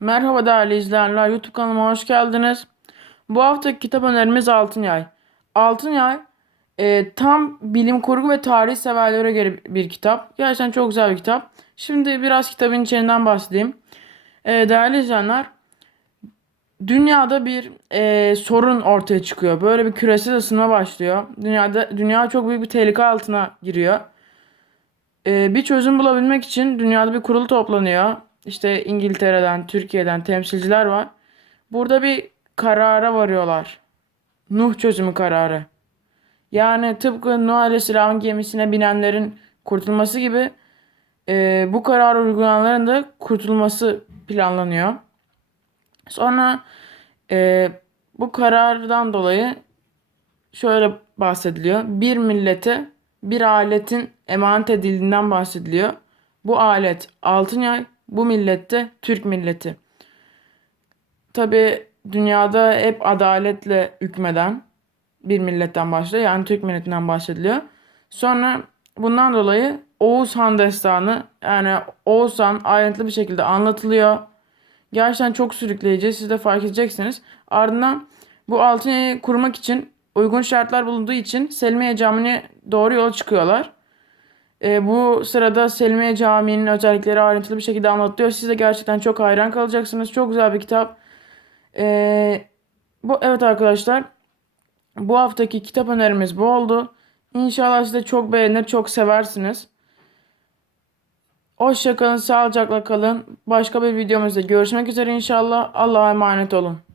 Merhaba değerli izleyenler, YouTube kanalıma hoş geldiniz. Bu haftaki kitap önerimiz Altın Yay. Altın Yay e, tam bilim kurgu ve tarih severlere göre bir kitap. Gerçekten çok güzel bir kitap. Şimdi biraz kitabın içeriğinden bahsedeyim. E, değerli izleyenler, dünyada bir e, sorun ortaya çıkıyor. Böyle bir küresel ısınma başlıyor. Dünyada dünya çok büyük bir tehlike altına giriyor. E, bir çözüm bulabilmek için dünyada bir kurul toplanıyor. İşte İngiltere'den, Türkiye'den temsilciler var. Burada bir karara varıyorlar. Nuh çözümü kararı. Yani tıpkı Nuh Aleyhisselam'ın gemisine binenlerin kurtulması gibi e, bu karar uygulananların da kurtulması planlanıyor. Sonra e, bu karardan dolayı şöyle bahsediliyor. Bir millete bir aletin emanet edildiğinden bahsediliyor. Bu alet altın yay, bu millette Türk milleti. Tabi dünyada hep adaletle hükmeden bir milletten bahsediyor. Yani Türk milletinden bahsediliyor. Sonra bundan dolayı Oğuz Han destanı yani Oğuz Han ayrıntılı bir şekilde anlatılıyor. Gerçekten çok sürükleyici. Siz de fark edeceksiniz. Ardından bu altın kurmak için uygun şartlar bulunduğu için Selmiye Camii'ne doğru yola çıkıyorlar. E, bu sırada Selmiye Camii'nin özellikleri ayrıntılı bir şekilde anlatılıyor. Siz de gerçekten çok hayran kalacaksınız. Çok güzel bir kitap. E, bu evet arkadaşlar. Bu haftaki kitap önerimiz bu oldu. İnşallah siz de çok beğenir, çok seversiniz. Hoşçakalın, sağlıcakla kalın. Başka bir videomuzda görüşmek üzere inşallah. Allah'a emanet olun.